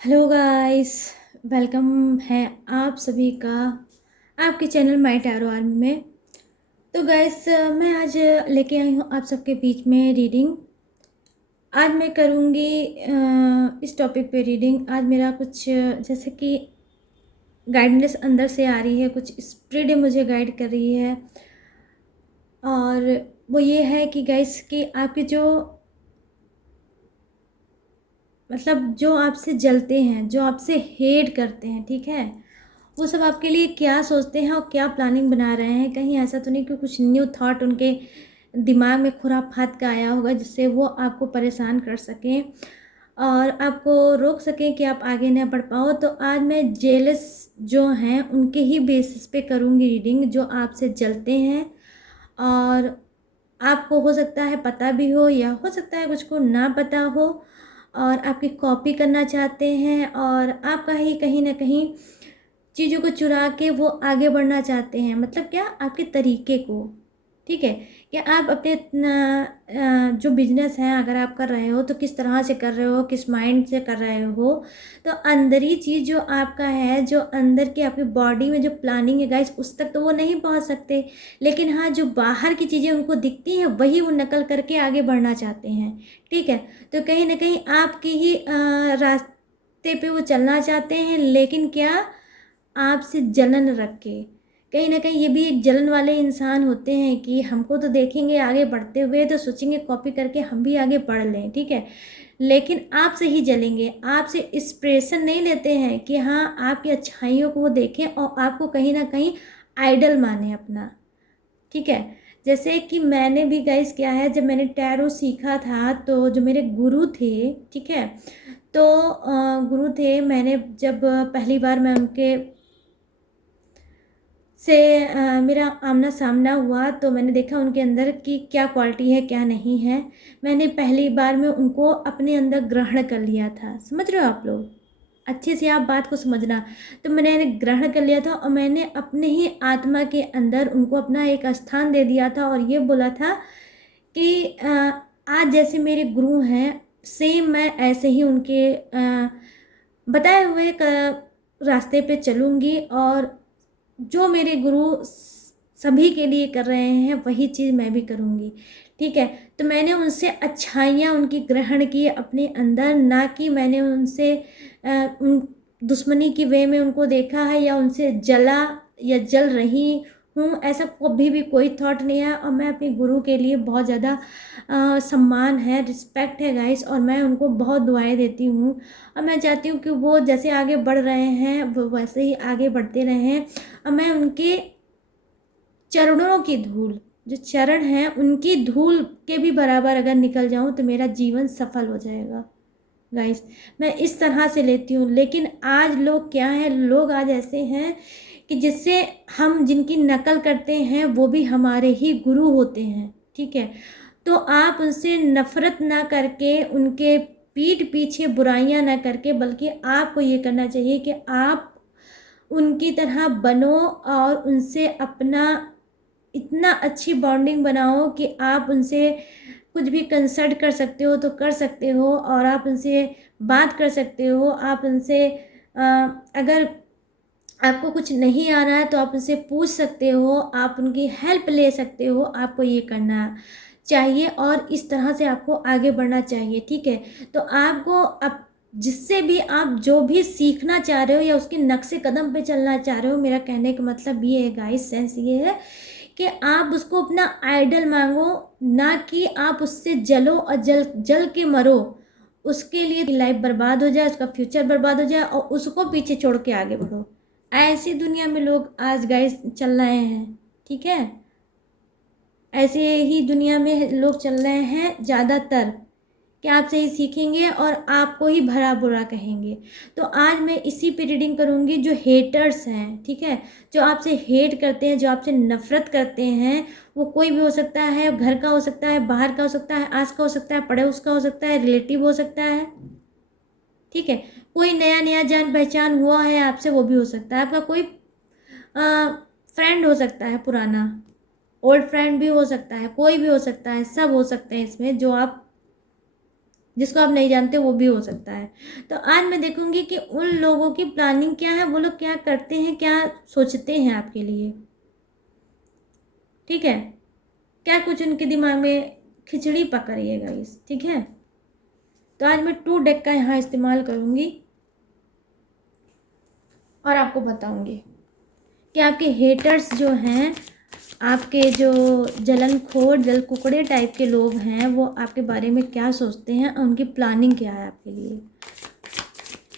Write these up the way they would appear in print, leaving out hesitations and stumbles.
Hello guys. Welcome है आप सभी का आपके चैनल माय टैरो आर्मी में। तो गाइस, मैं आज लेके आई हूँ आप सबके बीच में रीडिंग। आज मैं करूँगी इस टॉपिक पे रीडिंग। आज मेरा कुछ जैसे कि गाइडेंस अंदर से आ रही है, कुछ स्पिरिट मुझे गाइड कर रही है। और वो ये है कि गाइस कि आपके जो मतलब जो आपसे जलते हैं, जो आपसे हेट करते हैं, ठीक है, वो सब आपके लिए क्या सोचते हैं और क्या प्लानिंग बना रहे हैं। कहीं ऐसा तो नहीं कि कुछ न्यू थॉट उनके दिमाग में खुराफात का आया होगा जिससे वो आपको परेशान कर सकें और आपको रोक सकें कि आप आगे ना बढ़ पाओ। तो आज मैं जेलस जो हैं उनके ही बेसिस पे करूँगी रीडिंग, जो आपसे जलते हैं और आपको हो सकता है पता भी हो या हो सकता है कुछ को ना पता हो और आपकी कॉपी करना चाहते हैं और आपका ही कहीं ना कहीं चीज़ों को चुरा के वो आगे बढ़ना चाहते हैं। मतलब क्या, आपके तरीके को, ठीक है, कि आप अपने जो बिजनेस है अगर आप कर रहे हो तो किस तरह से कर रहे हो, किस माइंड से कर रहे हो। तो अंदरी चीज़ जो आपका है, जो अंदर की आपकी बॉडी में जो प्लानिंग है गाइस, उस तक तो वो नहीं पहुंच सकते। लेकिन हाँ, जो बाहर की चीज़ें उनको दिखती हैं वही वो नकल करके आगे बढ़ना चाहते हैं, ठीक है। तो कहीं ना कहीं आपके ही रास्ते पे वो चलना चाहते हैं, लेकिन क्या, आपसे जलन रख के। कहीं ना कहीं ये भी एक जलन वाले इंसान होते हैं कि हमको तो देखेंगे आगे बढ़ते हुए तो सोचेंगे कॉपी करके हम भी आगे बढ़ लें, ठीक है, लेकिन आपसे ही जलेंगे। आपसे इंस्पिरेशन नहीं लेते हैं कि हाँ, आपकी अच्छाइयों को वो देखें और आपको कहीं ना कहीं आइडल माने अपना, ठीक है। जैसे कि मैंने भी गाइस किया है, जब मैंने टैरो सीखा था तो जो मेरे गुरु थे, ठीक है, तो गुरु थे, मैंने जब पहली बार मैं उनके से मेरा आमना सामना हुआ तो मैंने देखा उनके अंदर कि क्या क्वालिटी है क्या नहीं है। मैंने पहली बार में उनको अपने अंदर ग्रहण कर लिया था। समझ रहे हो आप लोग, अच्छे से आप बात को समझना। तो मैंने ग्रहण कर लिया था और मैंने अपने ही आत्मा के अंदर उनको अपना एक स्थान दे दिया था और ये बोला था कि आज जैसे मेरे गुरु हैं, सेम मैं ऐसे ही उनके बताए हुए रास्ते पे चलूँगी और जो मेरे गुरु सभी के लिए कर रहे हैं वही चीज़ मैं भी करूँगी, ठीक है। तो मैंने उनसे अच्छाइयाँ उनकी ग्रहण की अपने अंदर, ना कि मैंने उनसे उन दुश्मनी की वे में उनको देखा है या उनसे जला या जल रही हूँ। ऐसा कभी भी कोई थॉट नहीं है और मैं अपने गुरु के लिए बहुत ज़्यादा सम्मान है, रिस्पेक्ट है गाइस, और मैं उनको बहुत दुआएं देती हूँ और मैं चाहती हूँ कि वो जैसे आगे बढ़ रहे हैं वो वैसे ही आगे बढ़ते रहें। और मैं उनके चरणों की धूल, जो चरण हैं उनकी धूल के भी बराबर अगर निकल जाऊं तो मेरा जीवन सफल हो जाएगा गाइस। मैं इस तरह से लेती हूँ। लेकिन आज लोग क्या है, लोग आज ऐसे हैं कि जिससे हम जिनकी नकल करते हैं वो भी हमारे ही गुरु होते हैं, ठीक है। तो आप उनसे नफरत ना करके, उनके पीठ पीछे बुराइयां ना करके, बल्कि आपको ये करना चाहिए कि आप उनकी तरह बनो और उनसे अपना इतना अच्छी बॉन्डिंग बनाओ कि आप उनसे कुछ भी कंसल्ट कर सकते हो तो कर सकते हो और आप उनसे बात कर सकते हो। आप उनसे अगर आपको कुछ नहीं आ रहा है तो आप उनसे पूछ सकते हो, आप उनकी हेल्प ले सकते हो। आपको ये करना चाहिए और इस तरह से आपको आगे बढ़ना चाहिए, ठीक है। तो आपको अब जिससे भी आप जो भी सीखना चाह रहे हो या उसके नक्शे कदम पे चलना चाह रहे हो, मेरा कहने का मतलब ये है गाइस, सेंस ये है कि आप उसको अपना आइडल मांगो, ना कि आप उससे जलो और जल जल के मरो। उसके लिए लाइफ बर्बाद हो जाए, उसका फ्यूचर बर्बाद हो जाए और उसको पीछे छोड़ के आगे बढ़ो। ऐसी दुनिया में लोग आज गाइस चल रहे हैं, ठीक है। ऐसे ही दुनिया में लोग चल रहे हैं ज़्यादातर, कि आपसे ही सीखेंगे और आपको ही भला बुरा कहेंगे। तो आज मैं इसी पे रीडिंग करूँगी। जो हेटर्स हैं, ठीक है, जो आपसे हेट करते हैं, जो आपसे नफरत करते हैं, वो कोई भी हो सकता है, घर का हो सकता है, बाहर का हो सकता है, आस का हो सकता है, पड़ोस का हो सकता है, रिलेटिव हो सकता है, ठीक है। कोई नया नया जान पहचान हुआ है आपसे, वो भी हो सकता है। आपका कोई फ्रेंड हो सकता है, पुराना ओल्ड फ्रेंड भी हो सकता है, कोई भी हो सकता है, सब हो सकते हैं इसमें जो आप जिसको आप नहीं जानते वो भी हो सकता है। तो आज मैं देखूंगी कि उन लोगों की प्लानिंग क्या है, वो लोग क्या करते हैं, क्या सोचते हैं आपके लिए। ठीक है, क्या कुछ उनके दिमाग में खिचड़ी पक रही है गाइस। ठीक है, तो आज मैं 2 डेक का यहाँ इस्तेमाल करूँगी और आपको बताऊँगी कि आपके हेटर्स जो हैं, आपके जो जलनखोर जल कुकड़े टाइप के लोग हैं, वो आपके बारे में क्या सोचते हैं और उनकी प्लानिंग क्या है आपके लिए।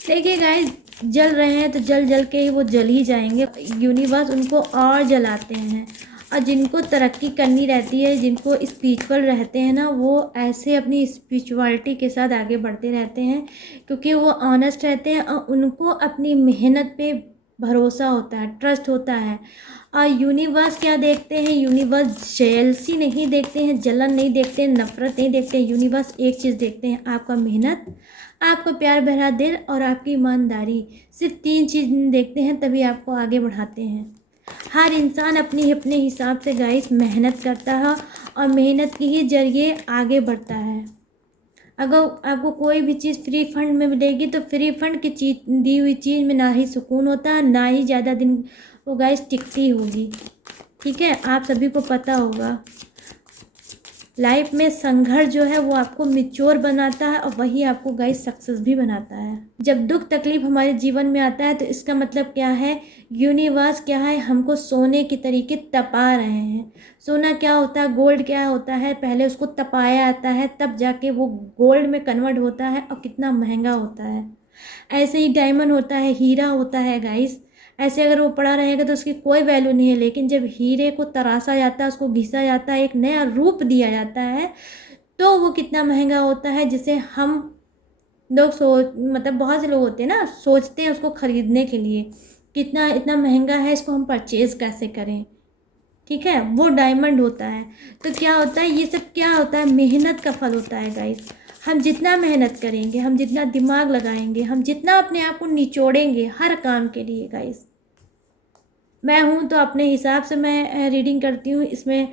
देखिए गाइस, जल रहे हैं तो जल जल के ही वो जल ही जाएंगे। यूनिवर्स उनको और जलाते हैं, और जिनको तरक्की करनी रहती है, जिनको स्पिरिचुअल रहते हैं ना, वो ऐसे अपनी स्पिरिचुअलिटी के साथ आगे बढ़ते रहते हैं, क्योंकि वो ऑनेस्ट रहते हैं और उनको अपनी मेहनत पे भरोसा होता है, ट्रस्ट होता है। और यूनिवर्स क्या देखते हैं, यूनिवर्स जेलसी नहीं देखते हैं, जलन नहीं देखते हैं, नफरत नहीं देखते हैं। यूनिवर्स एक चीज़ देखते हैं, आपका मेहनत, आपका प्यार भरा दिल और आपकी ईमानदारी। सिर्फ 3 चीज़ देखते हैं, तभी आपको आगे बढ़ाते हैं। हर इंसान अपने अपने हिसाब से गाइस मेहनत करता है और मेहनत के ही जरिए आगे बढ़ता है। अगर आपको कोई भी चीज़ फ्री फंड में मिलेगी तो फ्री फंड की चीज दी हुई चीज़ में ना ही सुकून होता है, ना ही ज़्यादा दिन वो गाइस टिकती होगी। ठीक है, आप सभी को पता होगा लाइफ में संघर्ष जो है वो आपको मैच्योर बनाता है और वही आपको गाइस सक्सेस भी बनाता है। जब दुख तकलीफ हमारे जीवन में आता है तो इसका मतलब क्या है, यूनिवर्स क्या है, हमको सोने के तरीके तपा रहे हैं। सोना क्या होता है, गोल्ड क्या होता है, पहले उसको तपाया जाता है, तब जाके वो गोल्ड में कन्वर्ट होता है और कितना महंगा होता है। ऐसे ही डायमंड होता है, हीरा होता है गाइस। ऐसे अगर वो पड़ा रहेगा तो उसकी कोई वैल्यू नहीं है, लेकिन जब हीरे को तराशा जाता है, उसको घिसा जाता है, एक नया रूप दिया जाता है, तो वो कितना महंगा होता है, जिसे हम लोग मतलब बहुत से लोग होते हैं ना, सोचते हैं उसको ख़रीदने के लिए, कितना इतना महंगा है, इसको हम परचेज़ कैसे करें। ठीक है, वो डायमंड होता है। तो क्या होता है, ये सब क्या होता है, मेहनत का फल होता है गाइस। हम जितना मेहनत करेंगे, हम जितना दिमाग लगाएंगे, हम जितना अपने आप को निचोड़ेंगे हर काम के लिए गाइस। मैं हूँ तो अपने हिसाब से मैं रीडिंग करती हूँ, इसमें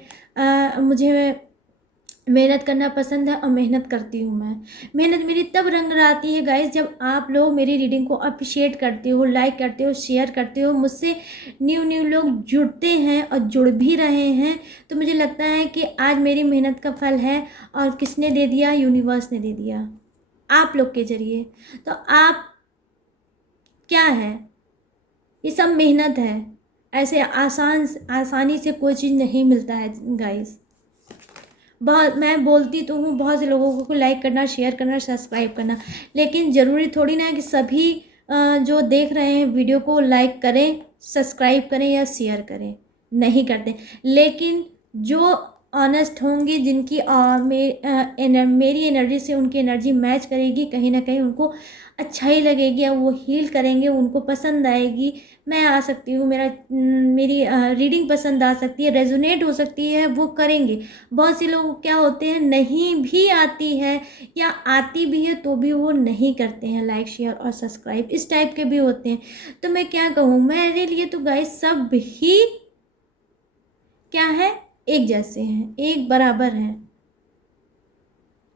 मुझे मेहनत करना पसंद है और मेहनत करती हूँ मैं। मेहनत मेरी तब रंग लाती है गाइस, जब आप लोग मेरी रीडिंग को अप्रिशिएट करते हो, लाइक करते हो, शेयर करते हो, मुझसे न्यू न्यू लोग जुड़ते हैं और जुड़ भी रहे हैं। तो मुझे लगता है कि आज मेरी मेहनत का फल है, और किसने दे दिया, यूनिवर्स ने दे दिया आप लोग के ज़रिए। तो आप क्या है, ये सब मेहनत है। ऐसे आसानी से कोई चीज़ नहीं मिलता है गाइस। बहुत मैं बोलती तो हूँ बहुत से लोगों को लाइक करना, शेयर करना, सब्सक्राइब करना, लेकिन ज़रूरी थोड़ी ना है कि सभी जो देख रहे हैं वीडियो को लाइक करें, सब्सक्राइब करें या शेयर करें। नहीं करते, लेकिन जो ऑनेस्ट होंगी, जिनकी मेरी एनर्जी से उनकी एनर्जी मैच करेगी, कहीं ना कहीं उनको अच्छा ही लगेगी, वो हील करेंगे, उनको पसंद आएगी। मैं आ सकती हूँ, मेरी रीडिंग पसंद आ सकती है, रेजोनेट हो सकती है, वो करेंगे। बहुत से लोग क्या होते हैं, नहीं भी आती है या आती भी है तो भी वो नहीं करते हैं लाइक शेयर और सब्सक्राइब, इस टाइप के भी होते हैं। तो मैं क्या कहूँ, मेरे लिए तो गाइस सब ही क्या है, एक जैसे हैं, एक बराबर हैं।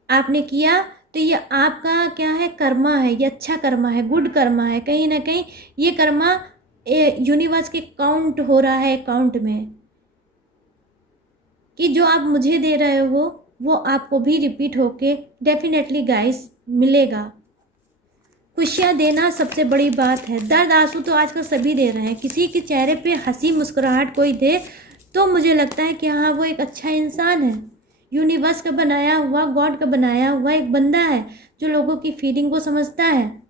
आपने किया तो ये आपका क्या है, कर्मा है, ये अच्छा कर्मा है, गुड कर्मा है। कहीं ना कहीं ये कर्मा यूनिवर्स के काउंट हो रहा है अकाउंट में, कि जो आप मुझे दे रहे हो वो आपको भी रिपीट होके डेफिनेटली गाइस मिलेगा। खुशियाँ देना सबसे बड़ी बात है। दर्द आंसू तो आजकल सभी दे रहे हैं, किसी के चेहरे पे हंसी मुस्कुराहट कोई दे तो मुझे लगता है कि हाँ वो एक अच्छा इंसान है, यूनिवर्स का बनाया हुआ, गॉड का बनाया हुआ एक बंदा है जो लोगों की फीलिंग को समझता है।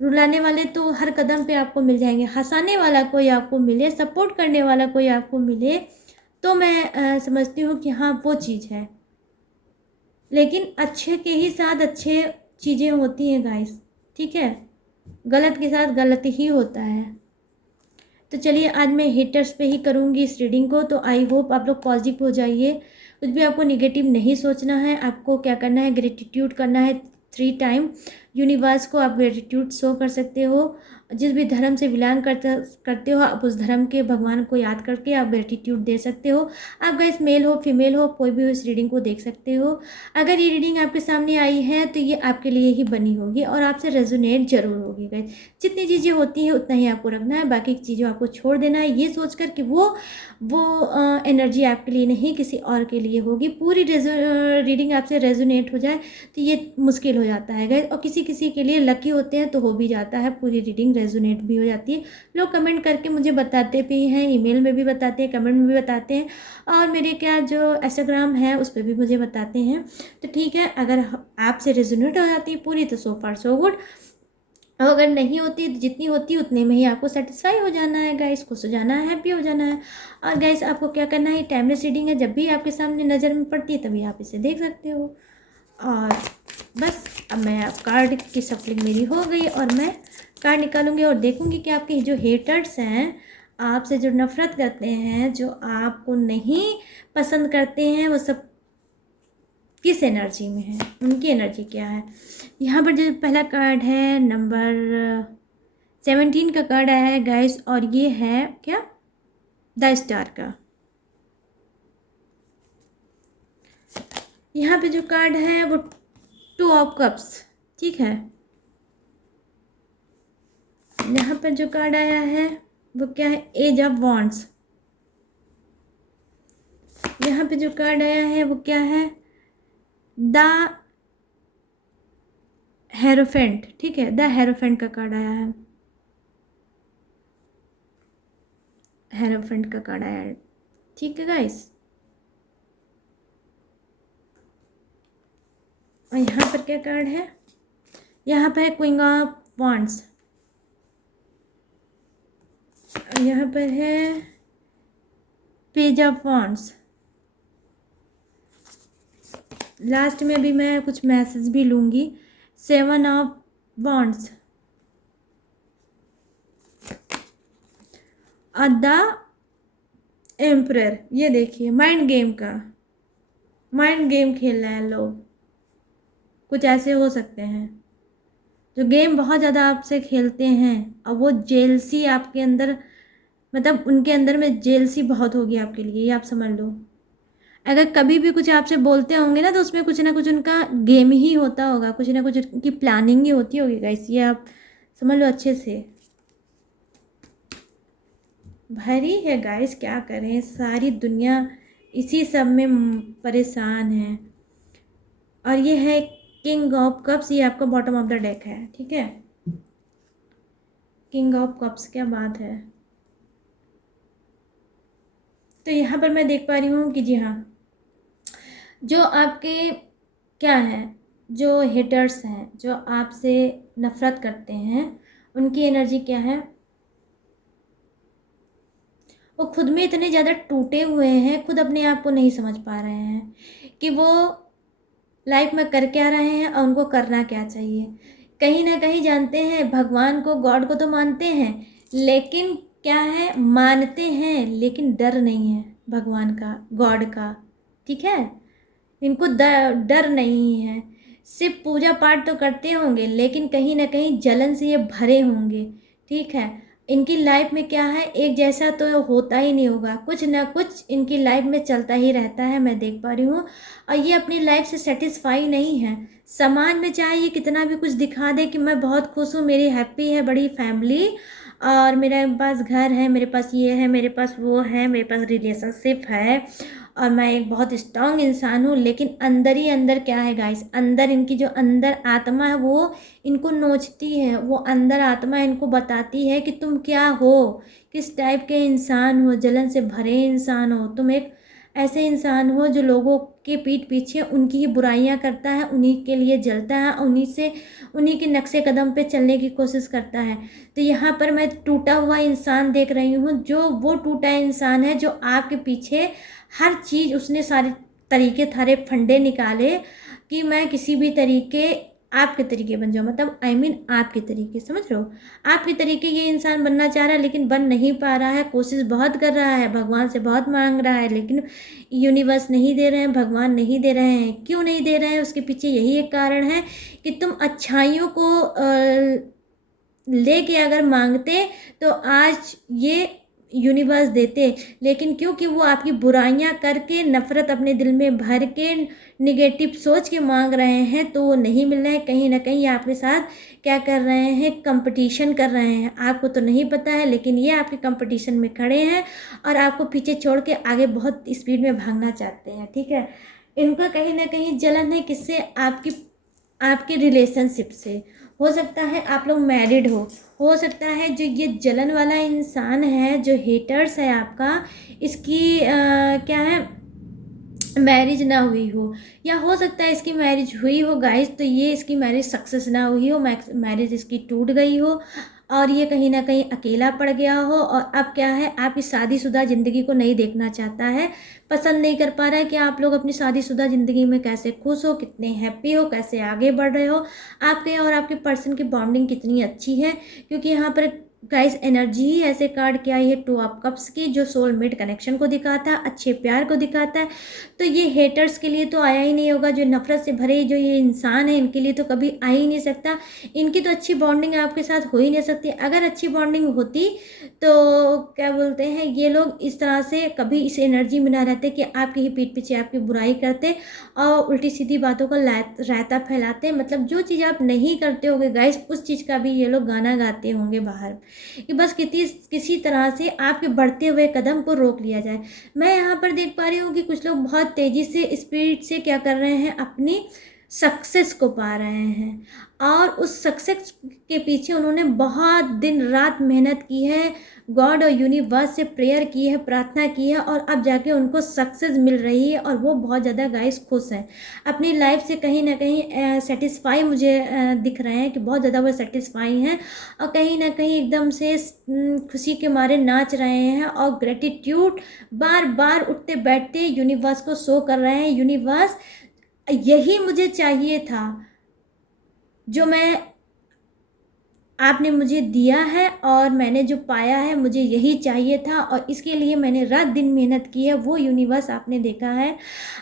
रुलाने वाले तो हर कदम पे आपको मिल जाएंगे, हंसाने वाला कोई आपको मिले, सपोर्ट करने वाला कोई आपको मिले, तो मैं समझती हूँ कि हाँ वो चीज़ है। लेकिन अच्छे के ही साथ अच्छे चीज़ें होती हैं गाइस। ठीक है, गलत के साथ गलत ही होता है। तो चलिए आज मैं हेटर्स पे ही करूँगी इस रीडिंग को। तो आई होप आप लोग पॉजिटिव हो जाइए, कुछ भी आपको नेगेटिव नहीं सोचना है। आपको क्या करना है, ग्रेटिट्यूड करना है 3 टाइम। यूनिवर्स को आप ग्रेटिट्यूड शो कर सकते हो, जिस भी धर्म से बिलोंग करते हो, आप उस धर्म के भगवान को याद करके आप ग्रेटिट्यूड दे सकते हो। आप गाइस मेल हो फीमेल हो, कोई भी इस रीडिंग को देख सकते हो। अगर ये रीडिंग आपके सामने आई है तो ये आपके लिए ही बनी होगी और आपसे रेजोनेट जरूर होगी गाइस। जितनी चीज़ें होती हैं उतना ही आपको रखना है, बाकी की चीज़ों आपको छोड़ देना है, ये सोच कर कि वो एनर्जी आपके लिए नहीं किसी और के लिए होगी। पूरी रीडिंग आपसे रेजोनेट हो जाए तो ये मुश्किल हो जाता है गाइस, और किसी किसी के लिए लकी होते हैं तो हो भी जाता है, पूरी रीडिंग रेजोनेट भी हो जाती है। लोग कमेंट करके मुझे बताते भी हैं, ईमेल में भी बताते हैं, कमेंट में भी बताते हैं, और मेरे क्या जो इंस्टाग्राम है उस पर भी मुझे बताते हैं। तो ठीक है, अगर आपसे रेजोनेट हो जाती है पूरी तो सो फार सो गुड, और अगर नहीं होती तो जितनी होती है उतने में ही आपको सेटिस्फाई हो जाना है गाइस, खुश हो जाना है, हैप्पी हो जाना है। और गाइस आपको क्या करना है, टाइमलेस रीडिंग है, जब भी आपके सामने नज़र में पड़ती है तभी आप इसे देख सकते हो। और बस अब मैं कार्ड की सफलिंग मेरी हो गई और मैं कार्ड निकालूंगी और देखूंगी कि आपके जो हेटर्स हैं, आपसे जो नफ़रत करते हैं, जो आपको नहीं पसंद करते हैं, वो सब किस एनर्जी में है, उनकी एनर्जी क्या है। यहाँ पर जो पहला कार्ड है नंबर 17 का कार्ड आया है गाइस, और ये है क्या, द स्टार का। यहाँ पे जो कार्ड है वो 2 ऑफ कप्स, ठीक है। यहाँ पर जो कार्ड आया है वो क्या है, एज ऑफ वॉन्ड्स। यहाँ पे जो कार्ड आया है वो क्या है, द हेरोफेंट, ठीक है, द हेरोफेंट का कार्ड आया है, हेरोफेंट का कार्ड आया है, ठीक है गाइस। और यहाँ पर क्या कार्ड है, यहाँ पर है क्वीन ऑफ वॉन्ड्स, और यहाँ पर है पेज ऑफ वॉन्ड्स। लास्ट में भी मैं कुछ मैसेज भी लूँगी, 7 ऑफ वॉन्ड्स और द एम्परर। ये देखिए माइंड गेम का, माइंड गेम खेल रहे हैं लोग, कुछ ऐसे हो सकते हैं जो गेम बहुत ज़्यादा आपसे खेलते हैं, और वो जेलसी आपके अंदर, मतलब उनके अंदर में जेलसी बहुत होगी आपके लिए, ये आप समझ लो। अगर कभी भी कुछ आपसे बोलते होंगे ना तो उसमें कुछ ना कुछ उनका गेम ही होता होगा, कुछ ना कुछ उनकी प्लानिंग ही होती होगी गाइस, ये आप समझ लो अच्छे से। भरी है गाइस, क्या करें, सारी दुनिया इसी सब में परेशान है। और ये है किंग ऑफ कप्स, ये आपका बॉटम ऑफ द डेक है, ठीक है। किंग ऑफ कप्स, क्या बात है। तो यहाँ पर मैं देख पा रही हूँ कि जी हाँ, जो आपके क्या है, जो हेटर्स हैं, जो आपसे नफ़रत करते हैं, उनकी एनर्जी क्या है, वो खुद में इतने ज़्यादा टूटे हुए हैं, खुद अपने आप को नहीं समझ पा रहे हैं कि वो लाइफ में कर क्या रहे हैं और उनको करना क्या चाहिए। कहीं ना कहीं जानते हैं भगवान को, गॉड को तो मानते हैं, लेकिन क्या है, मानते हैं लेकिन डर नहीं है भगवान का, गॉड का, ठीक है। इनको डर नहीं है, सिर्फ पूजा पाठ तो करते होंगे लेकिन कहीं ना कहीं जलन से ये भरे होंगे, ठीक है। इनकी लाइफ में क्या है, एक जैसा तो होता ही नहीं होगा, कुछ ना कुछ इनकी लाइफ में चलता ही रहता है, मैं देख पा रही हूँ। और ये अपनी लाइफ से सेटिस्फाई नहीं है, समाज में चाहे ये कितना भी कुछ दिखा दे कि मैं बहुत खुश हूँ, मेरी हैप्पी है, बड़ी फैमिली, और मेरे पास घर है, मेरे पास ये है, मेरे पास वो है, मेरे पास रिलेशनशिप है, और मैं एक बहुत स्ट्रांग इंसान हूँ, लेकिन अंदर ही अंदर क्या है गाइस, अंदर इनकी जो अंदर आत्मा है वो इनको नोचती है, वो अंदर आत्मा इनको बताती है कि तुम क्या हो, किस टाइप के इंसान हो, जलन से भरे इंसान हो, तुम एक ऐसे इंसान हो जो लोगों के पीठ पीछे उनकी ही बुराइयां करता है, उन्हीं के लिए जलता है, उन्हीं के नक्शे कदम पे चलने की कोशिश करता है। तो यहाँ पर मैं टूटा हुआ इंसान देख रही हूँ, जो वो टूटा इंसान है जो आपके पीछे हर चीज़, उसने सारे तरीके, सारे फंडे निकाले कि मैं किसी भी तरीके आपके तरीके बन जाऊँ, मतलब आपके तरीके, समझ रहे हो, आपके तरीके ये इंसान बनना चाह रहा है लेकिन बन नहीं पा रहा है, कोशिश बहुत कर रहा है, भगवान से बहुत मांग रहा है, लेकिन यूनिवर्स नहीं दे रहे हैं, भगवान नहीं दे रहे हैं। क्यों नहीं दे रहे हैं, उसके पीछे यही एक कारण है कि तुम अच्छाइयों को लेके अगर मांगते तो आज ये यूनिवर्स देते, लेकिन क्योंकि वो आपकी बुराइयां करके, नफ़रत अपने दिल में भर के, निगेटिव सोच के मांग रहे हैं, तो वो नहीं मिल रहे हैं। कहीं ना कहीं आपके साथ क्या कर रहे हैं, कंपटीशन कर रहे हैं। आपको तो नहीं पता है, लेकिन ये आपके कंपटीशन में खड़े हैं और आपको पीछे छोड़ के आगे बहुत स्पीड में भागना चाहते हैं। ठीक है, इनका कहीं ना कहीं जलन है, किससे? आपकी आपके रिलेशनशिप से। हो सकता है आप लोग मैरिड हो सकता है जो ये जलन वाला इंसान है, जो हेटर्स है आपका, इसकी क्या है, मैरिज ना हुई हो, या हो सकता है इसकी मैरिज हुई हो गाइस, तो ये इसकी मैरिज सक्सेस ना हुई हो, मैरिज इसकी टूट गई हो और ये कहीं ना कहीं अकेला पड़ गया हो, और अब क्या है, आपकी शादीशुदा ज़िंदगी को नहीं देखना चाहता है, पसंद नहीं कर पा रहा है कि आप लोग अपनी शादीशुदा ज़िंदगी में कैसे खुश हो, कितने हैप्पी हो, कैसे आगे बढ़ रहे हो, आपके और आपके पर्सन की बॉन्डिंग कितनी अच्छी है। क्योंकि यहाँ पर गाइस एनर्जी ही ऐसे कार्ड क्या है, 2 ऑफ कप्स की, जो सोलमेट कनेक्शन को दिखाता है, अच्छे प्यार को दिखाता है। तो ये हेटर्स के लिए तो आया ही नहीं होगा, जो नफरत से भरे जो ये इंसान है, इनके लिए तो कभी आ ही नहीं सकता। इनकी तो अच्छी बॉन्डिंग आपके साथ हो ही नहीं सकती। अगर अच्छी बॉन्डिंग होती तो क्या बोलते हैं, ये लोग इस तरह से कभी इस एनर्जी में ना रहते कि आपकी ही पीठ पीछे आपकी बुराई करते और उल्टी सीधी बातों का रायता फैलाते। मतलब जो चीज़ आप नहीं करते होगे गाइस, उस चीज़ का भी ये लोग गाना गाते होंगे बाहर, कि बस किसी तरह से आपके बढ़ते हुए कदम को रोक लिया जाए। मैं यहाँ पर देख पा रही हूँ कि कुछ लोग बहुत तेज़ी से, स्पीड से क्या कर रहे हैं, अपनी सक्सेस को पा रहे हैं, और उस सक्सेस के पीछे उन्होंने बहुत दिन रात मेहनत की है, गॉड और यूनिवर्स से प्रेयर की है, प्रार्थना की है, और अब जाके उनको सक्सेस मिल रही है और वो बहुत ज़्यादा गाइस खुश हैं अपनी लाइफ से। कहीं ना कहीं सेटिस्फाई मुझे दिख रहे हैं कि बहुत ज़्यादा वो सेटिस्फाई हैं, और कहीं ना कहीं एकदम से खुशी के मारे नाच रहे हैं, और ग्रेटिट्यूड बार बार उठते बैठते यूनिवर्स को शो कर रहे हैं। यूनिवर्स, यही मुझे चाहिए था, जो मैं आपने मुझे दिया है और मैंने जो पाया है, मुझे यही चाहिए था, और इसके लिए मैंने रात दिन मेहनत की है। वो यूनिवर्स आपने देखा है,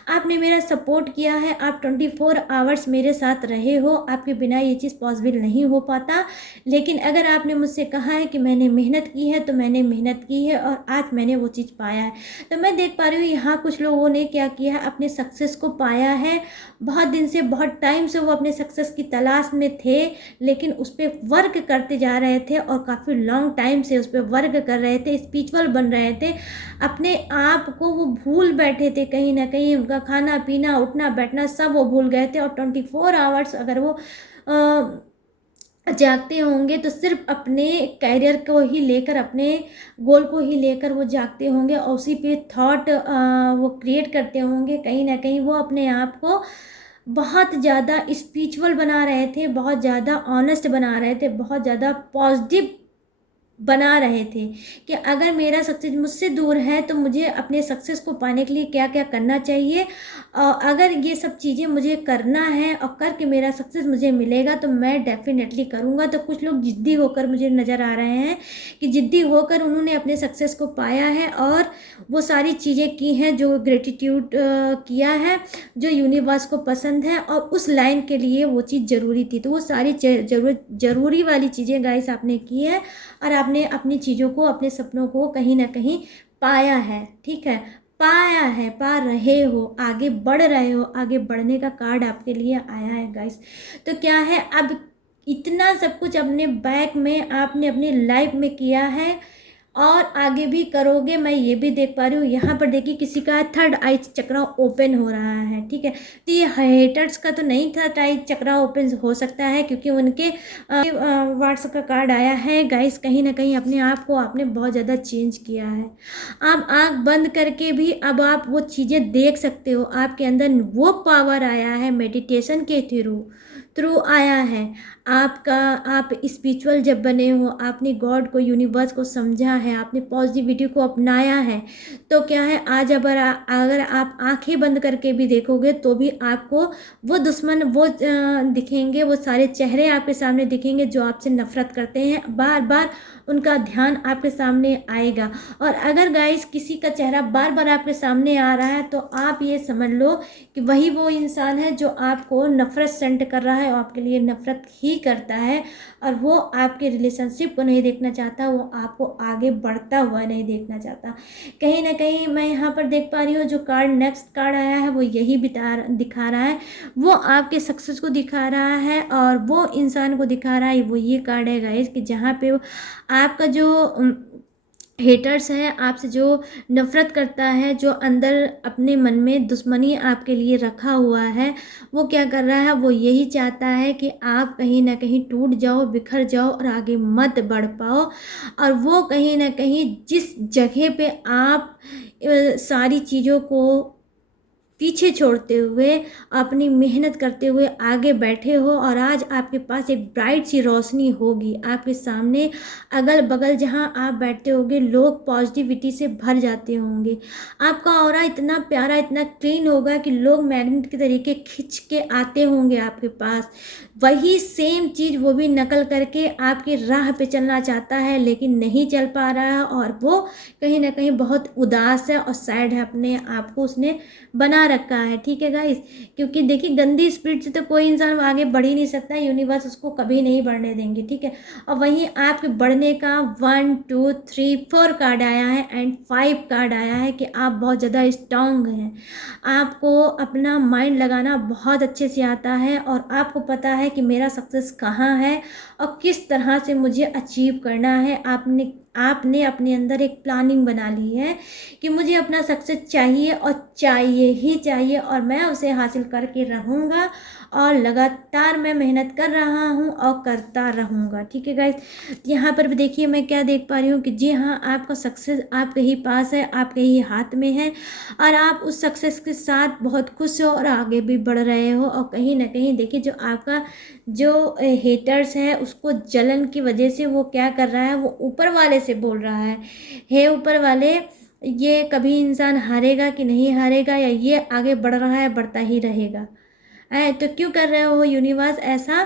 आपने मेरा सपोर्ट किया है, आप 24 आवर्स मेरे साथ रहे हो। आपके बिना ये चीज़ पॉसिबल नहीं हो पाता, लेकिन अगर आपने मुझसे कहा है कि मैंने मेहनत की है, तो मैंने मेहनत की है और आज मैंने वो चीज़ पाया है। तो मैं देख पा रही हूँ यहाँ कुछ लोगों ने क्या किया है, अपने सक्सेस को पाया है। बहुत दिन से, बहुत टाइम से वो अपने सक्सेस की तलाश में थे, लेकिन उस पर वर्क करते जा रहे थे और काफ़ी लॉन्ग टाइम से उस पर वर्क कर रहे थे, स्पिरिचुअल बन रहे थे, अपने आप को वो भूल बैठे थे। कहीं ना कहीं उनका खाना पीना, उठना बैठना सब वो भूल गए थे, और 24 आवर्स अगर वो जागते होंगे तो सिर्फ अपने कैरियर को ही लेकर, अपने गोल को ही लेकर वो जागते होंगे, और उसी पे थॉट वो क्रिएट करते होंगे। कहीं ना कहीं वो अपने आप को बहुत ज़्यादा स्पिरिचुअल बना रहे थे, बहुत ज़्यादा ऑनेस्ट बना रहे थे, बहुत ज़्यादा पॉजिटिव बना रहे थे कि अगर मेरा सक्सेस मुझसे दूर है तो मुझे अपने सक्सेस को पाने के लिए क्या क्या करना चाहिए, और अगर ये सब चीज़ें मुझे करना है और करके मेरा सक्सेस मुझे मिलेगा तो मैं डेफिनेटली करूँगा। तो कुछ लोग ज़िद्दी होकर मुझे नज़र आ रहे हैं कि ज़िद्दी होकर उन्होंने अपने सक्सेस को पाया है और वो सारी चीज़ें की हैं जो ग्रेटिट्यूड किया है, जो यूनिवर्स को पसंद है, और उस लाइन के लिए वो चीज़ ज़रूरी थी। तो वो सारी ज़रूरी वाली चीज़ें गाइस आपने की है, और आपने अपनी चीज़ों को, अपने सपनों को कहीं ना कहीं पाया है। ठीक है, पाया है, पा रहे हो, आगे बढ़ रहे हो, आगे बढ़ने का कार्ड आपके लिए आया है गाइस। तो क्या है, अब इतना सब कुछ अपने बैक में आपने अपनी लाइफ में किया है और आगे भी करोगे, मैं ये भी देख पा रही हूँ। यहाँ पर देखिए किसी का थर्ड आई चक्रा ओपन हो रहा है। ठीक है, तो ये हेटर्स का तो नहीं था, आई चक्रा ओपन हो सकता है क्योंकि उनके व्हाट्सएप का कार्ड आया है। गाइस कहीं ना कहीं अपने आप को आपने बहुत ज़्यादा चेंज किया है। आप आँख बंद करके भी अब आप वो चीज़ें देख सकते हो, आपके अंदर वो पावर आया है, मेडिटेशन के थ्रू आया है आपका। आप स्पिरिचुअल जब बने हो, आपने गॉड को, यूनिवर्स को समझा है, आपने पॉजिटिविटी को अपनाया है, तो क्या है, आज अगर आप आंखें बंद करके भी देखोगे तो भी आपको वो दुश्मन वो दिखेंगे, वो सारे चेहरे आपके सामने दिखेंगे जो आपसे नफरत करते हैं। बार बार उनका ध्यान आपके सामने आएगा, और अगर गाइस किसी का चेहरा बार बार आपके सामने आ रहा है तो आप ये समझ लो कि वही वो इंसान है जो आपको नफरत सेंड कर रहा है, है वो आपके लिए नफ़रत ही करता है और वो आपके रिलेशनशिप को नहीं देखना चाहता, वो आपको आगे बढ़ता हुआ नहीं देखना चाहता। कहीं ना कहीं मैं यहाँ पर देख पा रही हूँ, जो कार्ड नेक्स्ट कार्ड आया है वो यही दिखा रहा है, वो आपके सक्सेस को दिखा रहा है और वो इंसान को दिखा रहा है। वो ये कार्ड है गाइस कि जहाँ पे आपका जो हेटर्स है, आपसे जो नफ़रत करता है, जो अंदर अपने मन में दुश्मनी आपके लिए रखा हुआ है, वो क्या कर रहा है, वो यही चाहता है कि आप कहीं ना कहीं टूट जाओ, बिखर जाओ और आगे मत बढ़ पाओ। और वो कहीं ना कहीं जिस जगह पे आप सारी चीज़ों को पीछे छोड़ते हुए, अपनी मेहनत करते हुए आगे बैठे हो और आज आपके पास एक ब्राइट सी रोशनी होगी आपके सामने, अगल बगल जहाँ आप बैठते होंगे लोग पॉजिटिविटी से भर जाते होंगे। आपका ऑरा इतना प्यारा, इतना क्लीन होगा कि लोग मैग्नेट के तरीके खिंच के आते होंगे आपके पास। वही सेम चीज़ वो भी नकल करके आपकी राह पे चलना चाहता है लेकिन नहीं चल पा रहा है और वो कहीं ना कहीं बहुत उदास है और सैड है, अपने आप को उसने बना रखा है। ठीक है गाइस, क्योंकि देखिए गंदी स्पिरिट से तो कोई इंसान आगे बढ़ ही नहीं सकता, यूनिवर्स उसको कभी नहीं बढ़ने देंगे। ठीक है, और वहीं आपके बढ़ने का 1 2 3 4 कार्ड आया है एंड 5 कार्ड आया है कि आप बहुत ज़्यादा स्ट्रांग हैं, आपको अपना माइंड लगाना बहुत अच्छे से आता है और आपको पता है कि मेरा सक्सेस कहाँ है और किस तरह से मुझे अचीव करना है। आपने अपने अंदर एक प्लानिंग बना ली है कि मुझे अपना सक्सेस चाहिए और चाहिए ही चाहिए और मैं उसे हासिल करके रहूँगा और लगातार मैं मेहनत कर रहा हूँ और करता रहूँगा। ठीक है गाइस, यहाँ पर भी देखिए मैं क्या देख पा रही हूँ कि जी हाँ, आपका सक्सेस आपके ही पास है, आपके ही हाथ में है और आप उस सक्सेस के साथ बहुत खुश हो और आगे भी बढ़ रहे हो। और कहीं ना कहीं देखिए जो आपका जो हेटर्स है उसको जलन की वजह से वो क्या कर रहा है, वो ऊपर वाले से बोल रहा है, हे ऊपर वाले, ये कभी इंसान हारेगा कि नहीं हारेगा, या ये आगे बढ़ रहा है बढ़ता ही रहेगा। तो क्यों कर रहे हो यूनिवर्स ऐसा,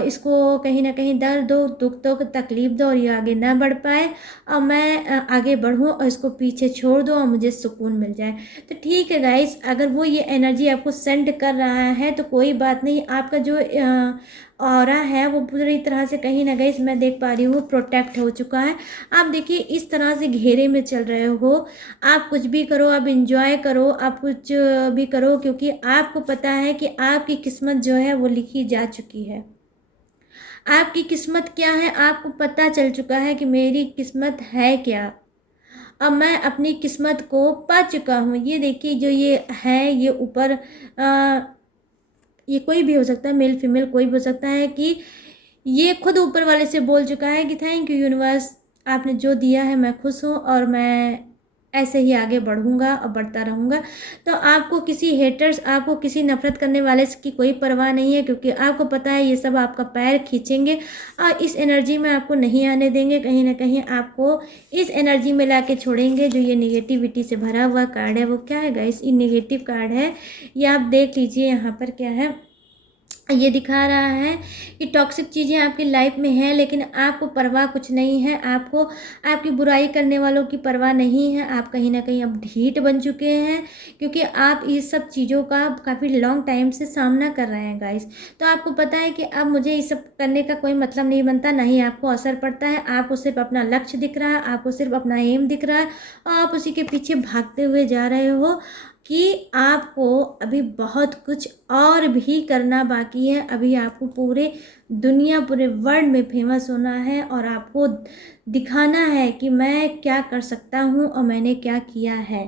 इसको कहीं ना कहीं दर्द दो, दुख दो, तकलीफ दो और ये आगे ना बढ़ पाए और मैं आगे बढ़ूँ और इसको पीछे छोड़ दो और मुझे सुकून मिल जाए। तो ठीक है गाइस, अगर वो ये एनर्जी आपको सेंड कर रहा है तो कोई बात नहीं, आपका जो ऑरा है वो पूरी तरह से कहीं ना कहीं मैं देख पा रही हूँ प्रोटेक्ट हो चुका है। आप देखिए इस तरह से घेरे में चल रहे हो, आप कुछ भी करो, आप इंजॉय करो, आप कुछ भी करो क्योंकि आपको पता है कि आपकी किस्मत जो है वो लिखी जा चुकी है। आपकी किस्मत क्या है आपको पता चल चुका है कि मेरी किस्मत है क्या। अब मैं अपनी किस्मत को पा चुका हूँ। ये देखिए जो ये है, ये ऊपर ये कोई भी हो सकता है, मेल फीमेल कोई भी हो सकता है, कि ये खुद ऊपर वाले से बोल चुका है कि थैंक यू यूनिवर्स, आपने जो दिया है मैं खुश हूँ और मैं ऐसे ही आगे बढ़ूँगा और बढ़ता रहूँगा। तो आपको किसी हेटर्स, आपको किसी नफरत करने वाले की कोई परवाह नहीं है क्योंकि आपको पता है ये सब आपका पैर खींचेंगे और इस एनर्जी में आपको नहीं आने देंगे। कहीं ना कहीं आपको इस एनर्जी में ला के छोड़ेंगे। जो ये निगेटिविटी से भरा हुआ कार्ड है वो क्या है गाइस, ये निगेटिव कार्ड है। ये आप देख लीजिए यहाँ पर क्या है, ये दिखा रहा है कि टॉक्सिक चीज़ें आपकी लाइफ में हैं लेकिन आपको परवाह कुछ नहीं है, आपको आपकी बुराई करने वालों की परवाह नहीं है। आप कहीं ना कहीं अब ढीठ बन चुके हैं क्योंकि आप इस सब चीज़ों का काफ़ी लॉन्ग टाइम से सामना कर रहे हैं गाइस। तो आपको पता है कि अब मुझे ये सब करने का कोई मतलब नहीं बनता, ना ही आपको असर पड़ता है। आपको सिर्फ अपना लक्ष्य दिख रहा है, आपको सिर्फ अपना एम दिख रहा है और आप उसी के पीछे भागते हुए जा रहे हो कि आपको अभी बहुत कुछ और भी करना बाकी है। अभी आपको पूरे दुनिया, पूरे वर्ल्ड में फेमस होना है और आपको दिखाना है कि मैं क्या कर सकता हूँ और मैंने क्या किया है।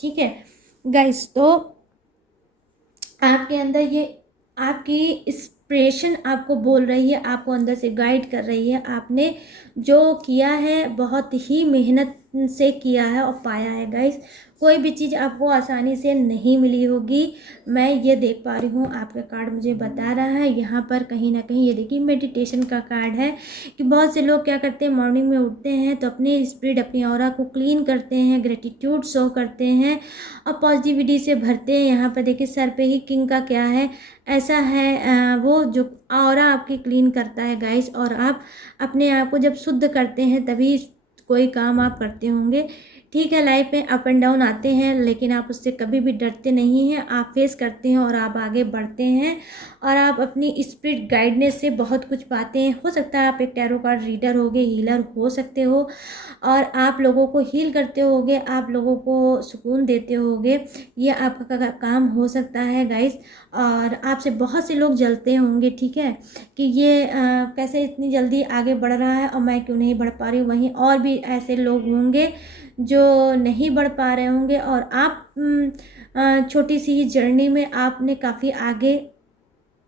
ठीक है गाइस, तो आपके अंदर ये आपकी इंस्पिरेशन आपको बोल रही है, आपको अंदर से गाइड कर रही है। आपने जो किया है बहुत ही मेहनत से किया है और पाया है गाइस। कोई भी चीज़ आपको आसानी से नहीं मिली होगी, मैं ये देख पा रही हूँ। आपका कार्ड मुझे बता रहा है यहाँ पर कहीं ना कहीं, ये देखिए मेडिटेशन का कार्ड है कि बहुत से लोग क्या करते हैं, मॉर्निंग में उठते हैं तो अपने स्पिरिट, अपनी ऑरा को क्लीन करते हैं, ग्रेटिट्यूड शो करते हैं और पॉजिटिविटी से भरते हैं। यहाँ पर देखिए सर पे ही किंग का क्या है, ऐसा है वो जो ऑरा आपकी क्लीन करता है गाइस। और आप अपने आप को जब शुद्ध करते हैं तभी कोई काम आप करते होंगे। ठीक है, लाइफ में अप एंड डाउन आते हैं, लेकिन आप उससे कभी भी डरते नहीं हैं, आप फेस करते हैं और आप आगे बढ़ते हैं और आप अपनी स्पिरिट गाइडनेस से बहुत कुछ पाते हैं। हो सकता है आप एक टैरो कार्ड रीडर होगे, हीलर हो सकते हो और आप लोगों को हील करते होगे, आप लोगों को सुकून देते होगे। ये आपका काम हो सकता है गाइस। और आपसे बहुत से लोग जलते होंगे, ठीक है, कि ये कैसे इतनी जल्दी आगे बढ़ रहा है और मैं क्यों नहीं बढ़ पा रही हूँ। वहीं और भी ऐसे लोग होंगे जो नहीं बढ़ पा रहे होंगे और आप छोटी सी ही जर्नी में आपने काफ़ी आगे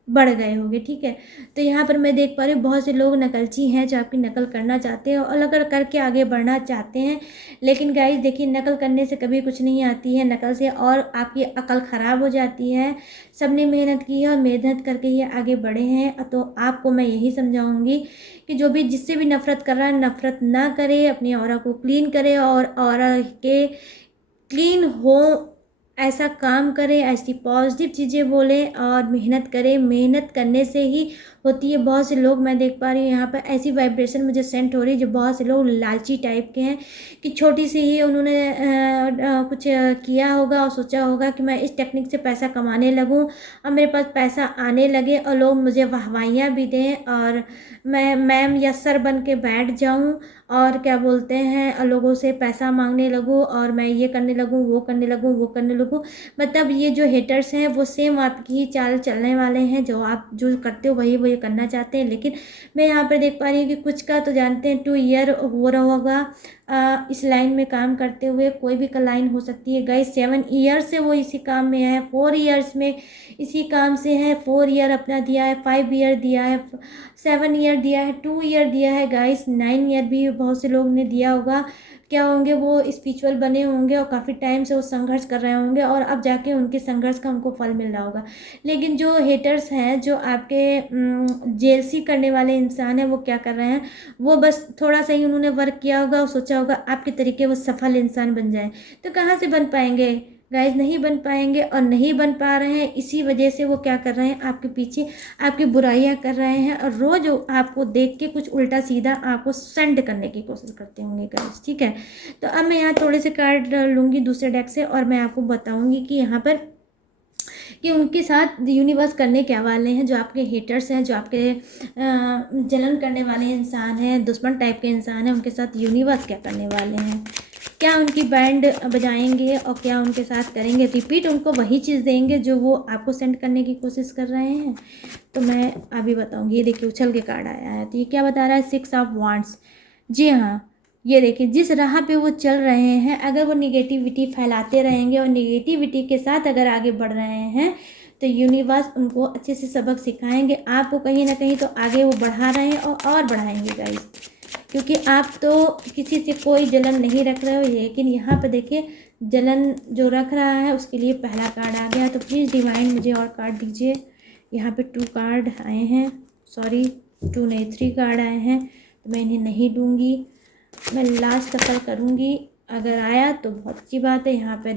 बढ़ गए होंगे, ठीक है। तो यहाँ पर मैं देख पा रही हूँ बहुत से लोग नकलची हैं जो आपकी नकल करना चाहते हैं और नकल करके आगे बढ़ना चाहते हैं। लेकिन गाइस देखिए, नकल करने से कभी कुछ नहीं आती है, नकल से और आपकी अकल ख़राब हो जाती है। सबने मेहनत की है और मेहनत करके ही आगे बढ़े हैं। तो आपको मैं यही समझाऊंगी कि जो भी जिससे भी नफ़रत कर रहा है, नफ़रत ना करे, अपनी ऑरा को क्लीन करे और ऑरा के क्लीन हो ऐसा काम करें, ऐसी पॉजिटिव चीज़ें बोलें और मेहनत करें। मेहनत करने से ही होती है। बहुत से लोग मैं देख पा रही हूँ यहाँ पर ऐसी वाइब्रेशन मुझे सेंट हो रही है, जो बहुत से लोग लालची टाइप के हैं कि छोटी सी ही उन्होंने कुछ किया होगा और सोचा होगा कि मैं इस टेक्निक से पैसा कमाने लगूँ और मेरे पास पैसा आने लगे और लोग मुझे वाहवाहियाँ भी दें और मैं मैम या सर बन के बैठ जाऊँ और क्या बोलते हैं, लोगों से पैसा मांगने लगूँ और मैं ये करने लगूँ, वो करने लगूँ, वो करने लगूँ। मतलब ये जो हेटर्स हैं वो सेम आपकी ही चाल चलने वाले हैं। जो आप जो करते हो वही वो ये करना चाहते हैं। लेकिन मैं यहाँ पर देख पा रही हूँ कि कुछ का तो जानते हैं 2 ईयर हो रहा होगा इस लाइन में काम करते हुए। कोई भी का लाइन हो सकती है गाइस। 7 ईयर से वो इसी काम में है, 4 ईयर्स में इसी काम से है, 4 ईयर अपना दिया है, 5 ईयर दिया है, 7 ईयर दिया है, 2 ईयर दिया है गाइस, 9 ईयर भी बहुत से लोग ने दिया होगा। क्या होंगे, वो स्पिरिचुअल बने होंगे और काफ़ी टाइम से वो संघर्ष कर रहे होंगे और अब जाके उनके संघर्ष का उनको फल मिल रहा होगा। लेकिन जो हेटर्स हैं, जो आपके जेलसी करने वाले इंसान हैं, वो क्या कर रहे हैं, वो बस थोड़ा सा ही उन्होंने वर्क किया होगा और सोचा होगा आपके तरीके वो सफल इंसान बन जाए। तो कहाँ से बन पाएंगे गाइज, नहीं बन पाएंगे और नहीं बन पा रहे हैं। इसी वजह से वो क्या कर रहे हैं, आपके पीछे आपकी बुराइयां कर रहे हैं और रोज़ आपको देख के कुछ उल्टा सीधा आपको सेंड करने की कोशिश करते होंगे गाइज, ठीक है। तो अब मैं यहाँ थोड़े से कार्ड लूँगी दूसरे डेक से और मैं आपको बताऊँगी कि यहाँ पर कि उनके साथ यूनिवर्स करने क्या वाले हैं। जो आपके हेटर्स हैं, जो आपके जलन करने वाले इंसान हैं, दुश्मन टाइप के इंसान हैं, उनके साथ यूनिवर्स क्या करने वाले हैं। क्या उनकी बैंड बजाएंगे और क्या उनके साथ करेंगे, रिपीट उनको वही चीज़ देंगे जो वो आपको सेंड करने की कोशिश कर रहे हैं। तो मैं अभी बताऊंगी। ये देखिए उछल के कार्ड आया है, तो ये क्या बता रहा है, 6 ऑफ वांड्स। जी हाँ, ये देखिए जिस राह पे वो चल रहे हैं, अगर वो निगेटिविटी फैलाते रहेंगे और निगेटिविटी के साथ अगर आगे बढ़ रहे हैं तो यूनिवर्स उनको अच्छे से सबक सिखाएंगे। आपको कहीं ना कहीं तो आगे वो बढ़ा रहे हैं और बढ़ाएंगे गाइस, क्योंकि आप तो किसी से कोई जलन नहीं रख रहे हो। लेकिन यहाँ पर देखिए जलन जो रख रहा है उसके लिए पहला कार्ड आ गया। तो प्लीज़ डिवाइन मुझे और कार्ड दीजिए। यहाँ पे 2 कार्ड आए हैं, सॉरी 2 नहीं 3 कार्ड आए हैं, तो मैं इन्हें नहीं दूंगी। मैं लास्ट सफल करूँगी, अगर आया तो बहुत अच्छी बात है। यहाँ पे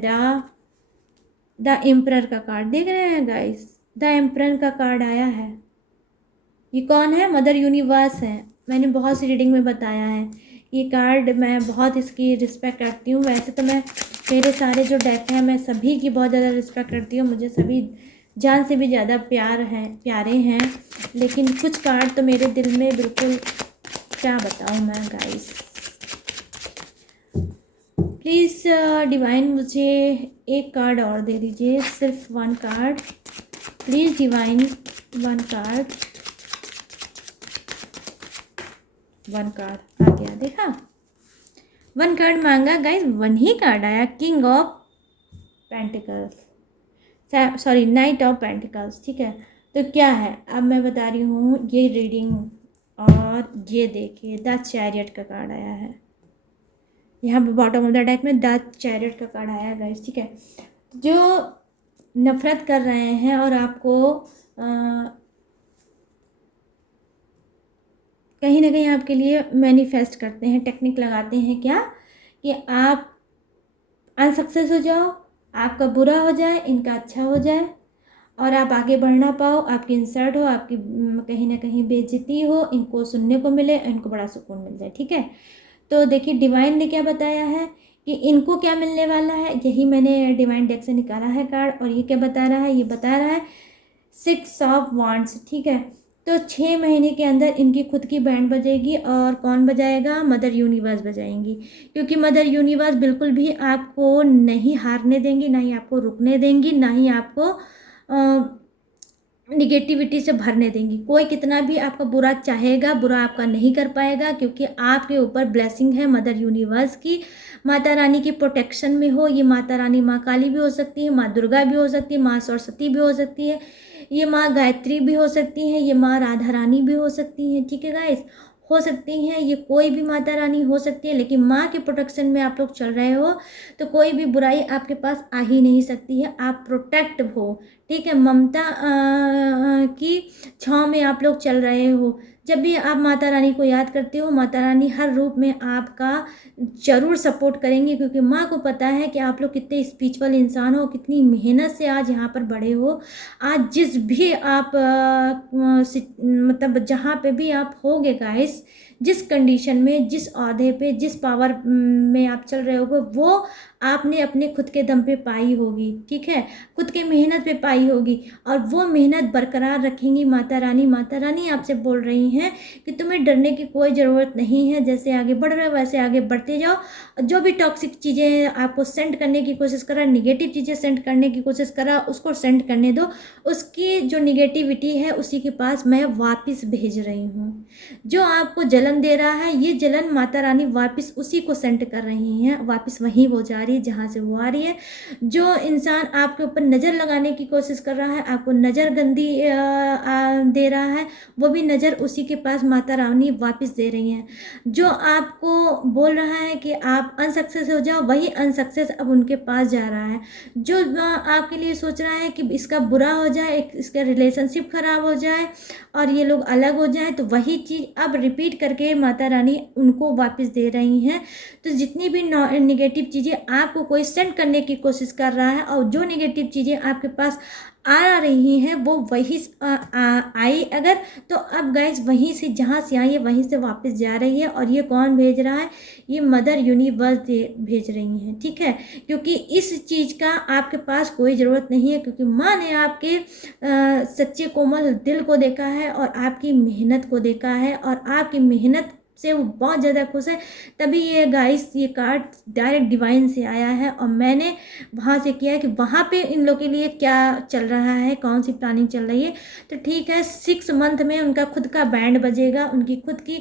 द एम्परर का कार्ड देख रहे हैं गाइस, द एम्परर का कार्ड आया है। ये कौन है, मदर यूनिवर्स है। मैंने बहुत सी रीडिंग में बताया है ये कार्ड, मैं बहुत इसकी रिस्पेक्ट करती हूँ। वैसे तो मैं मेरे सारे जो डेक हैं मैं सभी की बहुत ज़्यादा रिस्पेक्ट करती हूँ, मुझे सभी जान से भी ज़्यादा प्यारे हैं। लेकिन कुछ कार्ड तो मेरे दिल में बिल्कुल, क्या बताऊँ मैं गाइस। प्लीज़ डिवाइन मुझे एक कार्ड और दे दीजिए, सिर्फ 1 card please divine, 1 card, 1 card आ गया, देखा 1 कार्ड मांगा गाइस, 1 ही कार्ड आया, king of pentacles, sorry knight of pentacles, ठीक है। तो क्या है, अब मैं बता रही हूँ ये रीडिंग। और ये देखिए द चैरियट का कार्ड आया है, यहाँ पे बॉटम ऑफ द डेक में द चैरियट का कार्ड आया है गाइस, ठीक है। जो नफरत कर रहे हैं और आपको कहीं ना कहीं आपके लिए मैनिफेस्ट करते हैं, टेक्निक लगाते हैं, क्या कि आप अनसक्सेस हो जाओ, आपका बुरा हो जाए, इनका अच्छा हो जाए और आप आगे बढ़ ना पाओ, आपकी इंसल्ट हो, आपकी कहीं ना कहीं बेइज्जती हो, इनको सुनने को मिले, इनको बड़ा सुकून मिल जाए, ठीक है। तो देखिए डिवाइन ने क्या बताया है कि इनको क्या मिलने वाला है, यही मैंने डिवाइन डेक से निकाला है कार्ड। और ये क्या बता रहा है, ये बता रहा है 6 ऑफ वांड्स, ठीक है। तो 6 महीने के अंदर इनकी खुद की बैंड बजेगी, और कौन बजाएगा, मदर यूनिवर्स बजाएंगी। क्योंकि मदर यूनिवर्स बिल्कुल भी आपको नहीं हारने देंगी, ना ही आपको रुकने देंगी, ना ही आपको निगेटिविटी से भरने देंगी। कोई कितना भी आपका बुरा चाहेगा, बुरा आपका नहीं कर पाएगा, क्योंकि आपके ऊपर ब्लेसिंग है मदर यूनिवर्स की। माता रानी की प्रोटेक्शन में हो, ये माता रानी माँ काली भी हो सकती है, माँ दुर्गा भी हो सकती है, माँ सरस्वती भी हो सकती है, ये माँ गायत्री भी हो सकती है, ये माँ राधा रानी भी हो सकती है, ठीक है गाइस, हो सकती हैं, ये कोई भी माता रानी हो सकती है। लेकिन माँ के प्रोटेक्शन में आप लोग चल रहे हो तो कोई भी बुराई आपके पास आ ही नहीं सकती है, आप प्रोटेक्ट हो, ठीक है। ममता की छाँव में आप लोग चल रहे हो। जब भी आप माता रानी को याद करते हो, माता रानी हर रूप में आपका जरूर सपोर्ट करेंगी, क्योंकि माँ को पता है कि आप लोग कितने स्पिरिचुअल इंसान हो, कितनी मेहनत से आज यहाँ पर बड़े हो। आज जिस भी आप मतलब जहाँ पे भी आप होगे गाइस, जिस कंडीशन में, जिस ओहदे पे, जिस पावर में आप चल रहे होगे, वो आपने अपने खुद के दम पे पाई होगी, ठीक है, खुद के मेहनत पे पाई होगी। और वो मेहनत बरकरार रखेंगी माता रानी। माता रानी आपसे बोल रही हैं कि तुम्हें डरने की कोई ज़रूरत नहीं है, जैसे आगे बढ़ रहे हो वैसे आगे बढ़ते जाओ। जो भी टॉक्सिक चीज़ें आपको सेंड करने की कोशिश कर रहा है, निगेटिव चीज़ें सेंड करने की कोशिश कर रहा है, उसको सेंड करने दो। उसकी जो निगेटिविटी है उसी के पास मैं वापस भेज रही हूँ। जो आपको जलन दे रहा है, ये जलन माता रानी वापस उसी को सेंड कर रही हैं, वापस वहीं वो जा रही है जहाँ से वो आ रही है। जो इंसान आपके ऊपर नज़र लगाने की कोशिश कर रहा है, आपको नज़र गंदी दे रहा है, वो भी नज़र उसी के पास माता रानी वापस दे रही हैं। जो आपको बोल रहा है कि आप अनसक्सेस हो जाओ, वही अनसक्सेस अब उनके पास जा रहा है। जो आपके लिए सोच रहा है कि इसका बुरा हो जाए, इसका रिलेशनशिप खराब हो जाए और ये लोग अलग हो जाए, तो वही चीज़ अब रिपीट करके माता रानी उनको वापस दे रही हैं। तो जितनी भी निगेटिव चीज़ें आपको कोई सेंड करने की कोशिश कर रहा है, और जो निगेटिव चीज़ें आपके पास आ रही हैं, वो वही आई अगर, तो अब गाइस वहीं से जहाँ से आई है वहीं से वापस जा रही है। और ये कौन भेज रहा है, ये मदर यूनिवर्स भेज रही हैं, ठीक है। क्योंकि इस चीज़ का आपके पास कोई ज़रूरत नहीं है, क्योंकि माँ ने आपके सच्चे कोमल दिल को देखा है, और आपकी मेहनत को देखा है, और आपकी मेहनत से वो बहुत ज़्यादा खुश है। तभी ये गाइस, ये कार्ड डायरेक्ट डिवाइन से आया है, और मैंने वहाँ से किया है कि वहाँ पे इन लोगों के लिए क्या चल रहा है, कौन सी प्लानिंग चल रही है। तो ठीक है, 6 मंथ में उनका खुद का बैंड बजेगा, उनकी खुद की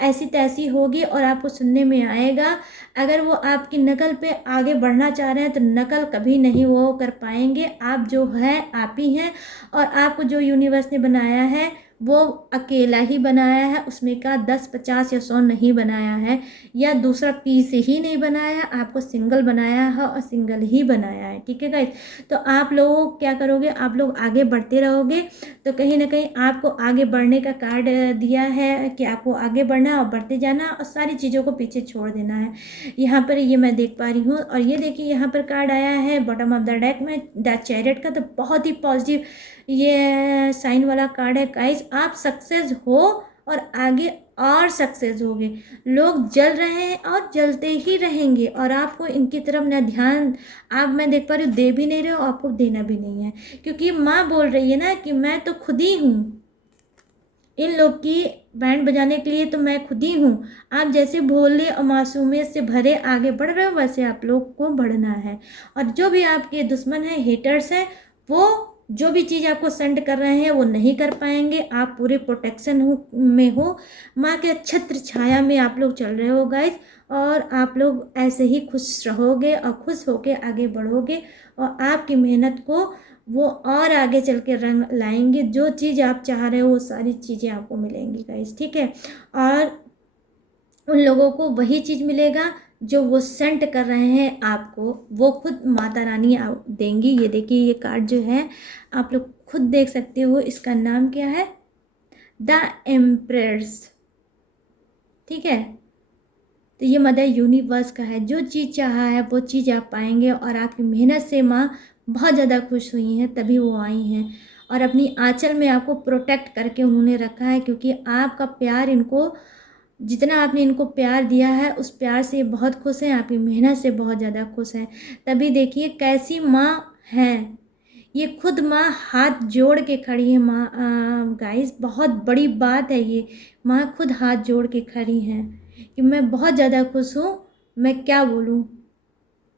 ऐसी तैसी होगी, और आपको सुनने में आएगा। अगर वो आपकी नकल पे आगे बढ़ना चाह रहे हैं तो नकल कभी नहीं वो कर पाएंगे। आप जो है आप ही हैं, और आपको जो यूनिवर्स ने बनाया है वो अकेला ही बनाया है, उसमें का 10, 50 या 100 नहीं बनाया है, या दूसरा पीस ही नहीं बनाया है, आपको सिंगल बनाया है और सिंगल ही बनाया है, ठीक है गाइस। तो आप लोग क्या करोगे, आप लोग आगे बढ़ते रहोगे, तो कहीं ना कहीं आपको आगे बढ़ने का कार्ड दिया है कि आपको आगे बढ़ना और बढ़ते जाना, और सारी चीज़ों को पीछे छोड़ देना है। यहाँ पर ये मैं देख पा रही हूँ। और ये देखिए यहाँ पर कार्ड आया है बॉटम ऑफ द डेक में द चैरियट का, तो बहुत ही पॉजिटिव ये साइन वाला कार्ड है गाइस। आप सक्सेस हो और आगे और सक्सेस होगे। लोग जल रहे हैं और जलते ही रहेंगे, और आपको इनकी तरफ ना ध्यान, आप मैं देख पा रही हूँ, दे भी नहीं रहे हो, आपको देना भी नहीं है, क्योंकि माँ बोल रही है ना कि मैं तो खुद ही हूँ इन लोग की बैंड बजाने के लिए, तो मैं खुद ही हूँ। आप जैसे भोले और मासूमियत से भरे आगे बढ़ रहे हो, वैसे आप लोग को बढ़ना है। और जो भी आपके दुश्मन हैं, हेटर्स हैं, वो जो भी चीज़ आपको सेंड कर रहे हैं वो नहीं कर पाएंगे। आप पूरे प्रोटेक्शन में हो, माँ के छत्र छाया में आप लोग चल रहे हो गाइस, और आप लोग ऐसे ही खुश रहोगे और खुश होके आगे बढ़ोगे, और आपकी मेहनत को वो और आगे चल के रंग लाएंगे। जो चीज़ आप चाह रहे हो वो सारी चीज़ें आपको मिलेंगी गाइस, ठीक है। और उन लोगों को वही चीज़ मिलेगा जो वो सेंड कर रहे हैं आपको, वो खुद माता रानी देंगी। ये देखिए, ये कार्ड जो है आप लोग खुद देख सकते हो, इसका नाम क्या है, द एम्प्रेस, ठीक है। तो ये मदर यूनिवर्स का है, जो चीज़ चाहा है वो चीज़ आप पाएंगे, और आपकी मेहनत से माँ बहुत ज़्यादा खुश हुई हैं, तभी वो आई हैं, और अपनी आंचल में आपको प्रोटेक्ट करके उन्होंने रखा है, क्योंकि आपका प्यार इनको जितना आपने इनको प्यार दिया है उस प्यार से ये बहुत खुश हैं, आपकी मेहनत से बहुत ज़्यादा खुश हैं। तभी देखिए कैसी माँ हैं, ये खुद माँ हाथ जोड़ के खड़ी है। माँ गाइस बहुत बड़ी बात है ये, माँ खुद हाथ जोड़ के खड़ी हैं कि मैं बहुत ज़्यादा खुश हूँ, मैं क्या बोलूँ,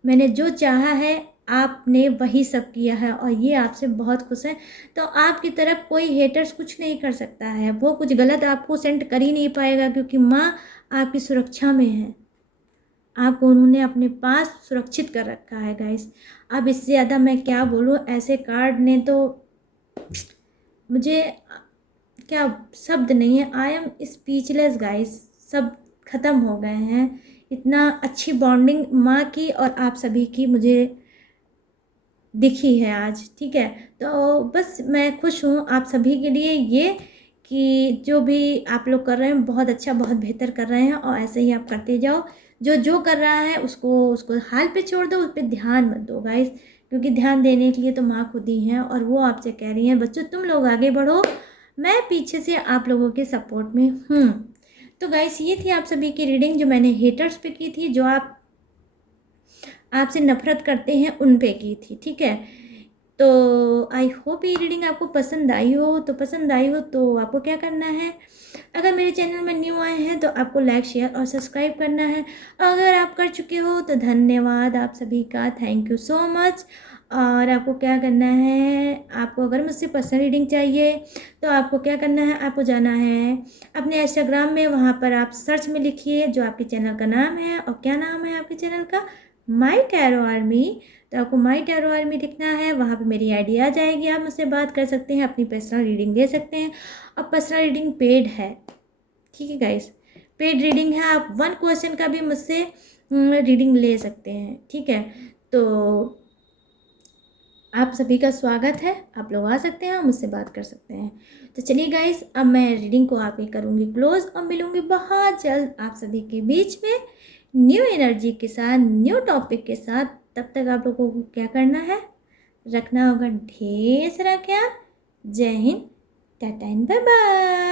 मैंने जो चाहा है आपने वही सब किया है और ये आपसे बहुत खुश है। तो आपकी तरफ कोई हेटर्स कुछ नहीं कर सकता है, वो कुछ गलत आपको सेंड कर ही नहीं पाएगा, क्योंकि माँ आपकी सुरक्षा में है, आपको उन्होंने अपने पास सुरक्षित कर रखा है गाइस। अब इससे ज़्यादा मैं क्या बोलूँ, ऐसे कार्ड ने तो मुझे क्या शब्द नहीं है, आई एम स्पीचलेस गाइस, सब ख़त्म हो गए हैं। इतना अच्छी बॉन्डिंग माँ की और आप सभी की मुझे दिखी है आज, ठीक है। तो बस मैं खुश हूँ आप सभी के लिए, ये कि जो भी आप लोग कर रहे हैं बहुत अच्छा, बहुत बेहतर कर रहे हैं और ऐसे ही आप करते जाओ। जो जो कर रहा है उसको उसको हाल पे छोड़ दो, उस पर ध्यान मत दो गाइस, क्योंकि ध्यान देने के लिए तो माँ खुद ही हैं और वो आपसे कह रही हैं बच्चों तुम लोग आगे बढ़ो, मैं पीछे से आप लोगों के सपोर्ट में हूँ। तो गाइस ये थी आप सभी की रीडिंग जो मैंने हेटर्स पे की थी, जो आपसे नफरत करते हैं उन पे की थी, ठीक है। तो आई होप ये रीडिंग आपको पसंद आई हो, तो पसंद आई हो तो आपको क्या करना है, अगर मेरे चैनल में न्यू आए हैं तो आपको लाइक शेयर और सब्सक्राइब करना है। अगर आप कर चुके हो तो धन्यवाद आप सभी का, थैंक यू सो मच। और आपको क्या करना है, आपको अगर मुझसे पर्सनल रीडिंग चाहिए तो आपको क्या करना है, आपको जाना है अपने इंस्टाग्राम में, वहाँ पर आप सर्च में लिखिए जो आपके चैनल का नाम है, और क्या नाम है आपके चैनल का, माई टैरो आर्मी। तो आपको माई टैरो आर्मी लिखना है, वहाँ पे मेरी आईडी आ जाएगी, आप मुझसे बात कर सकते हैं, अपनी पर्सनल रीडिंग ले सकते हैं। और पर्सनल रीडिंग पेड है, ठीक है गाइस, पेड रीडिंग है, आप 1 क्वेश्चन का भी मुझसे रीडिंग ले सकते हैं, ठीक है। तो आप सभी का स्वागत है, आप लोग आ सकते हैं और मुझसे बात कर सकते हैं। तो चलिए गाइस, अब मैं रीडिंग को आके करूँगी क्लोज और मिलूँगी बहुत जल्द आप सभी के बीच में न्यू एनर्जी के साथ, न्यू टॉपिक के साथ। तब तक आप लोगों को क्या करना है, रखना होगा ढेर सारा ख्याल। जय हिंद, टाटा एंड बाय बाय।